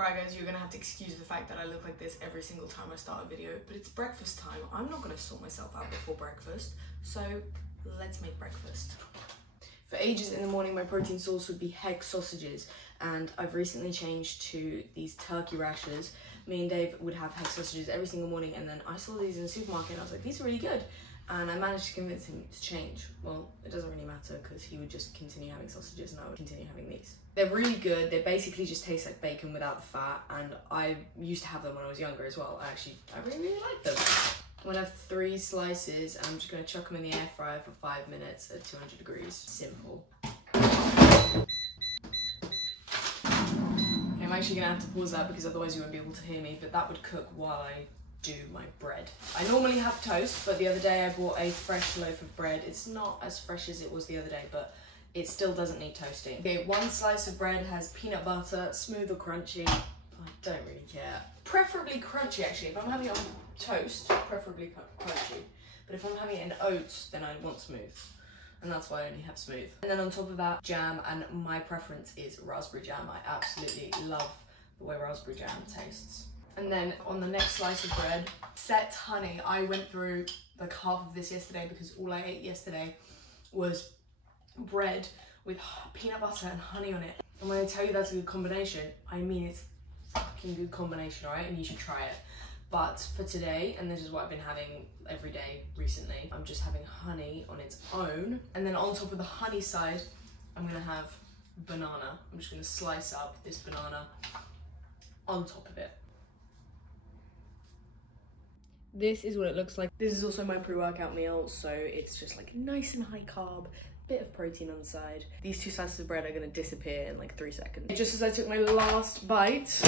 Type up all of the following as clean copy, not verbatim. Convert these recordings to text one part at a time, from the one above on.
Right guys, you're gonna have to excuse the fact that I look like this every single time I start a video, but it's breakfast time. I'm not gonna sort myself out before breakfast, so let's make breakfast. For ages in the morning, my protein source would be Hex sausages, and I've recently changed to these turkey rashers. Me and Dave would have Hex sausages every single morning, and then I saw these in the supermarket and I was like, these are really good. And I managed to convince him to change. Well, it doesn't really matter because he would just continue having sausages and I would continue having these. They're really good. They basically just taste like bacon without the fat, and I used to have them when I was younger as well. I really like them. I'm gonna have 3 slices and I'm just gonna chuck them in the air fryer for 5 minutes at 200 degrees. Simple. Okay, I'm actually gonna have to pause that because otherwise you won't be able to hear me, but that would cook while I do my bread. I normally have toast, but the other day I bought a fresh loaf of bread. It's not as fresh as it was the other day, but it still doesn't need toasting. Okay, 1 slice of bread has peanut butter, smooth or crunchy. I don't really care. Preferably crunchy, actually. If I'm having it on toast, preferably crunchy. But if I'm having it in oats, then I want smooth. And that's why I only have smooth. And then on top of that, jam, and my preference is raspberry jam. I absolutely love the way raspberry jam tastes. And then on the next slice of bread, set honey. I went through like half of this yesterday because all I ate yesterday was bread with peanut butter and honey on it. And when I tell you that's a good combination, I mean it's a fucking good combination, alright? And you should try it. But for today, and this is what I've been having every day recently, I'm just having honey on its own. And then on top of the honey side, I'm gonna have banana. I'm just gonna slice up this banana on top of it. This is what it looks like. This is also my pre-workout meal, so it's just like nice and high carb, bit of protein on the side. These 2 slices of bread are gonna disappear in like 3 seconds. Just as I took my last bite,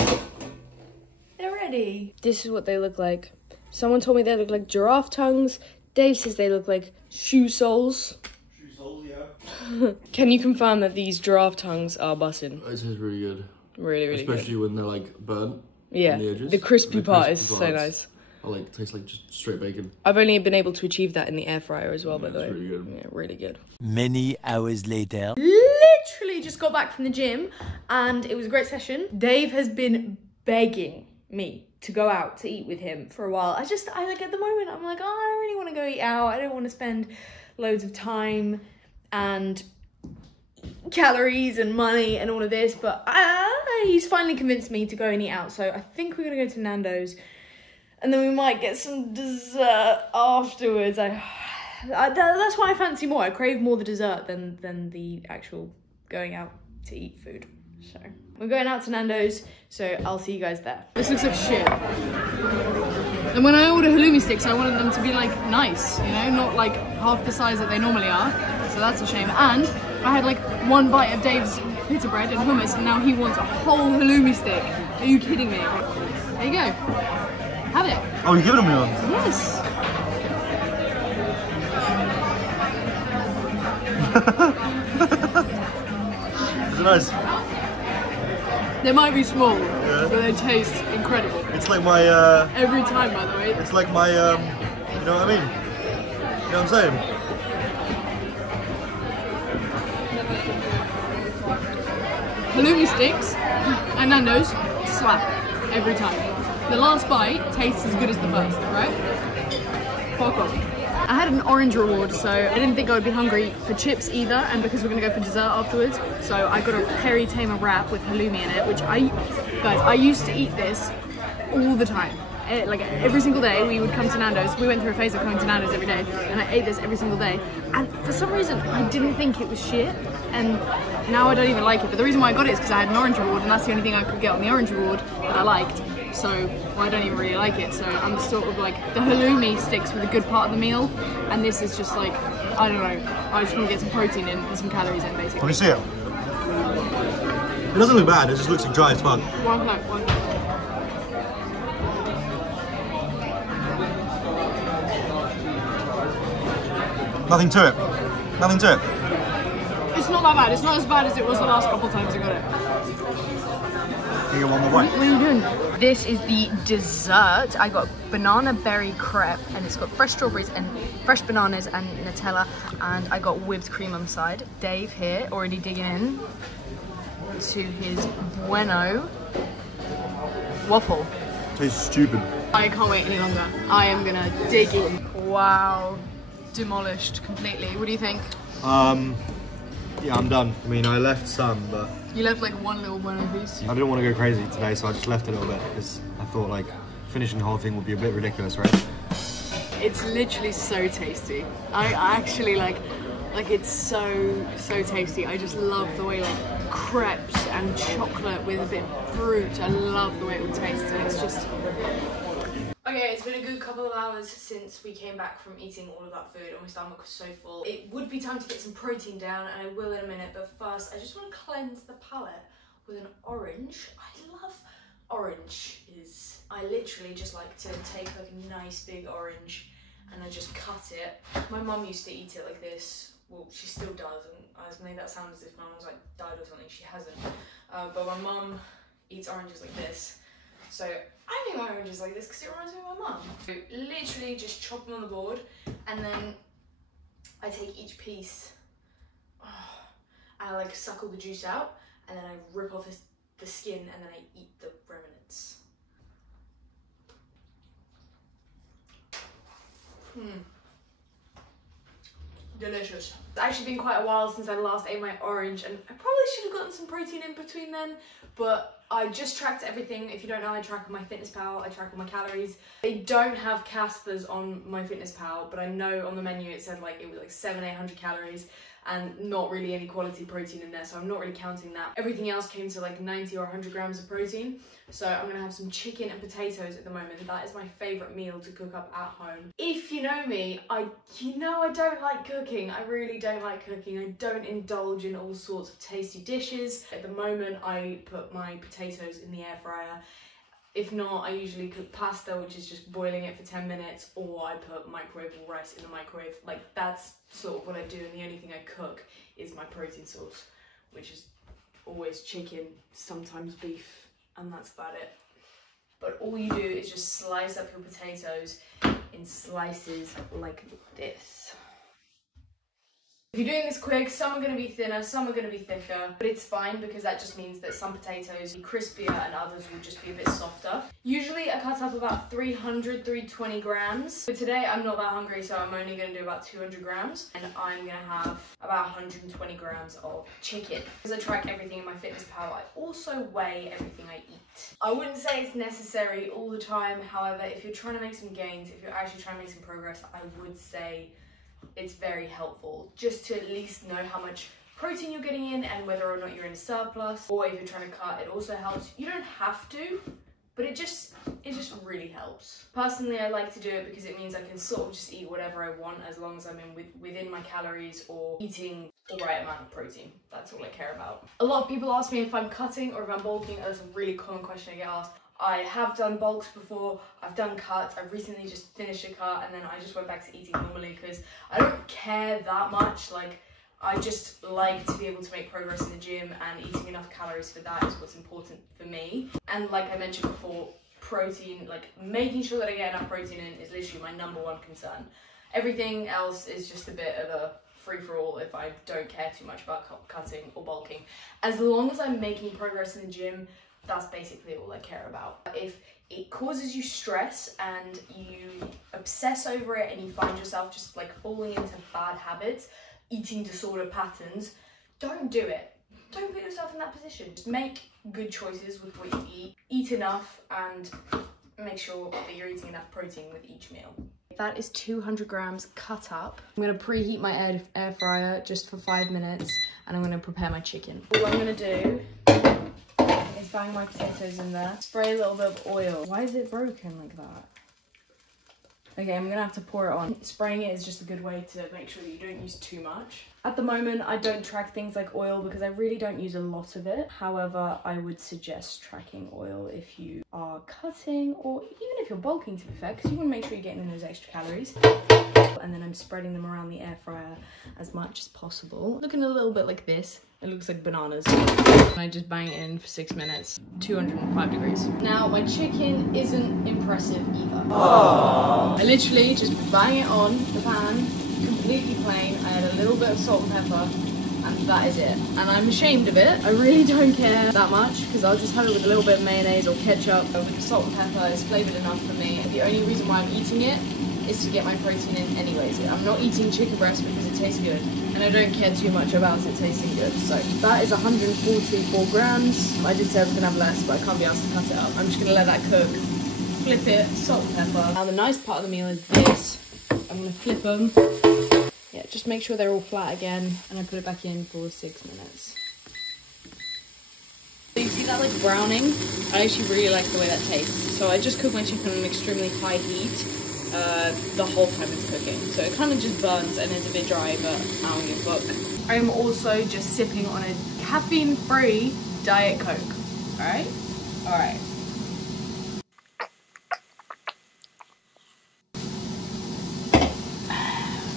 they're ready. This is what they look like. Someone told me they look like giraffe tongues. Dave says they look like shoe soles. Shoe soles, yeah. Can you confirm that these giraffe tongues are bussin'? It tastes really good. Really, really good. Especially when they're like burnt. Yeah, on the edges. the crispy part is so nice. I like tastes like just straight bacon. I've only been able to achieve that in the air fryer as well, by the way. Really good. Yeah, really good. Many hours later. Literally just got back from the gym and it was a great session. Dave has been begging me to go out to eat with him for a while. I like at the moment, I'm like, oh, I don't really want to go eat out. I don't want to spend loads of time and calories and money and all of this, but he's finally convinced me to go and eat out. So I think we're gonna go to Nando's. And then we might get some dessert afterwards. That's what I fancy more. I crave more the dessert than the actual going out to eat food. So we're going out to Nando's, so I'll see you guys there. This looks like shit. And when I order halloumi sticks, I wanted them to be like nice, you know, not like half the size that they normally are. So that's a shame. And I had like 1 bite of Dave's pita bread and hummus, and now he wants a whole halloumi stick. Are you kidding me? There you go. Have it. Oh, you're giving me one? Yes. Is it nice? They might be small, but they taste incredible. It's like my every time, by the way. It's like my you know what I mean? You know what I'm saying? Halloumi sticks and Nando's slap every time. The last bite tastes as good as the first, right? Fuck off. I had an orange reward, so I didn't think I would be hungry for chips either, and because we're gonna go for dessert afterwards, so I got a Peri Tamer wrap with halloumi in it, which I used to eat this all the time. Like every single day we would come to Nando's. We went through a phase of coming to Nando's every day, and I ate this every single day. And for some reason, I didn't think it was shit, and now I don't even like it. But the reason why I got it is because I had an orange reward, and that's the only thing I could get on the orange reward that I liked. So I don't even really like it. So I'm sort of like, the halloumi sticks with a good part of the meal, and this is just like, I don't know, I just want to get some protein in and some calories in, basically. Can you see it? It doesn't look bad, it just looks like dry as fuck. One plate, one. Nothing to it. Nothing to it. It's not that bad. It's not as bad as it was the last couple of times I got it. Can you get one more bite? What are you doing? This is the dessert. I got banana berry crepe, and it's got fresh strawberries and fresh bananas and Nutella, and I got whipped cream on the side. Dave here already digging in to his bueno. Waffle. Tastes stupid. I can't wait any longer. I am gonna dig in. Wow. Demolished completely. What do you think? Yeah, I'm done. I mean, I left some, but... You left like one little bueno piece. I didn't want to go crazy today, so I just left a little bit, because I thought, like, finishing the whole thing would be a bit ridiculous, right? It's literally so tasty. I actually like it's so tasty. I just love the way like crepes and chocolate with a bit of fruit. I love the way it will taste, and it's just... Okay, it's been a good couple of hours since we came back from eating all of that food and my stomach was so full. It would be time to get some protein down, and I will in a minute, but first I just want to cleanse the palate with an orange. I love oranges. I literally just like to take like a nice big orange and I just cut it. My mum used to eat it like this. Well, she still does, and I made that sound as if my mum's like died or something. She hasn't. But my mum eats oranges like this. So I make my oranges like this because it reminds me of my mum. So literally just chop them on the board, and then I take each piece, I like suckle the juice out, and then I rip off the skin, and then I eat the remnants. Delicious. It's actually been quite a while since I last ate my orange, and I probably should have gotten some protein in between then, but I just tracked everything. If you don't know, I track on MyFitnessPal, I track all my calories. They don't have Caspers on MyFitnessPal, but I know on the menu it said like it was like 700-800 calories and not really any quality protein in there, so I'm not really counting that. Everything else came to like 90 or 100 grams of protein. So I'm gonna have some chicken and potatoes at the moment. That is my favorite meal to cook up at home. If you know me, you know I don't like cooking. I really don't like cooking. I don't indulge in all sorts of tasty dishes. At the moment, I put my potatoes in the air fryer. If not, I usually cook pasta, which is just boiling it for 10 minutes, or I put microwavable rice in the microwave. Like, that's sort of what I do, and the only thing I cook is my protein source, which is always chicken, sometimes beef, and that's about it. But all you do is just slice up your potatoes in slices like this. If you're doing this quick, some are going to be thinner, some are going to be thicker, but it's fine because that just means that some potatoes will be crispier and others will just be a bit softer. Usually I cut up about 320 grams. But today I'm not that hungry, so I'm only going to do about 200 grams. And I'm going to have about 120 grams of chicken. Because I track everything in MyFitnessPal, I also weigh everything I eat. I wouldn't say it's necessary all the time. However, if you're trying to make some gains, if you're actually trying to make some progress, I would say it's very helpful just to at least know how much protein you're getting in and whether or not you're in a surplus, or if you're trying to cut, it also helps. You don't have to, but it just really helps. Personally, I like to do it because it means I can sort of just eat whatever I want as long as I'm within my calories or eating the right amount of protein. That's all I care about. A lot of people ask me if I'm cutting or if I'm bulking. That's a really common question I get asked. I have done bulks before, I've done cuts, I've recently just finished a cut, and then I just went back to eating normally because I don't care that much. Like, I just like to be able to make progress in the gym, and eating enough calories for that is what's important for me. And like I mentioned before, protein, like making sure that I get enough protein in is literally my #1 concern. Everything else is just a bit of a free-for-all if I don't care too much about cutting or bulking. As long as I'm making progress in the gym, that's basically all I care about. If it causes you stress and you obsess over it and you find yourself just like falling into bad habits, eating disorder patterns, don't do it. Don't put yourself in that position. Just make good choices with what you eat. Eat enough and make sure that you're eating enough protein with each meal. That is 200 grams cut up. I'm gonna preheat my air fryer just for 5 minutes, and I'm gonna prepare my chicken. All I'm gonna do is bang my potatoes in there, spray a little bit of oil. Why is it broken like that? Okay, I'm gonna have to pour it on. Spraying it is just a good way to make sure that you don't use too much. At the moment, I don't track things like oil because I really don't use a lot of it. However, I would suggest tracking oil if you are cutting, or even if you're bulking, to be fair, because you want to make sure you're getting in those extra calories. And then I'm spreading them around the air fryer as much as possible. Looking a little bit like this. It looks like bananas. And I just bang it in for 6 minutes, 205 degrees. Now, my chicken isn't impressive either. Aww. I literally just bang it on the pan, completely plain. I add a little bit of salt and pepper, and that is it. And I'm ashamed of it. I really don't care that much because I'll just have it with a little bit of mayonnaise or ketchup. Salt and pepper is flavoured enough for me. The only reason why I'm eating it is to get my protein in anyways. I'm not eating chicken breast because it tastes good and I don't care too much about it tasting good. So that is 144 grams. I did say I was gonna have less, but I can't be asked to cut it up. I'm just gonna let that cook, flip it, salt and pepper. Now the nice part of the meal is this. I'm gonna flip them. Yeah, just make sure they're all flat again and I put it back in for 6 minutes. So you see that like browning? I actually really like the way that tastes. So I just cook my chicken on an extremely high heat the whole time it's cooking. So it kind of just burns and it's a bit dry, but I don't give a fuck. I am also just sipping on a caffeine-free Diet Coke. Alright? Alright.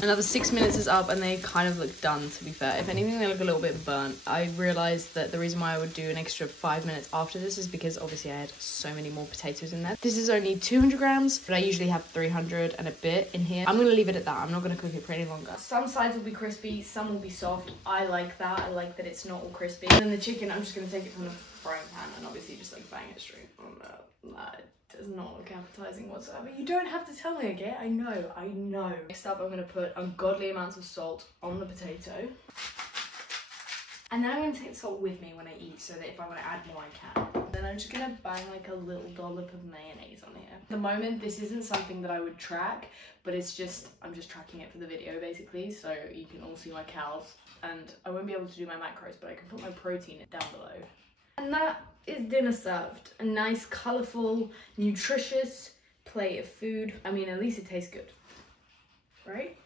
Another 6 minutes is up and they kind of look done, to be fair. If anything, they look a little bit burnt. I realised that the reason why I would do an extra 5 minutes after this is because obviously I had so many more potatoes in there. This is only 200 grams, but I usually have 300 and a bit in here. I'm going to leave it at that. I'm not going to cook it for any longer. Some sides will be crispy, some will be soft. I like that. I like that it's not all crispy. And then the chicken, I'm just going to take it from the frying pan and obviously just like bang it straight on that. Does not look appetizing whatsoever. You don't have to tell me, okay? I know. Next up, I'm gonna put ungodly amounts of salt on the potato. And then I'm gonna take the salt with me when I eat so that if I wanna add more, I can. Then I'm just gonna bang like a little dollop of mayonnaise on here. At the moment, this isn't something that I would track, but it's just, I'm just tracking it for the video basically, so you can all see my calories. And I won't be able to do my macros, but I can put my protein down below. And that is dinner served. A nice, colourful, nutritious plate of food. I mean, at least it tastes good, right?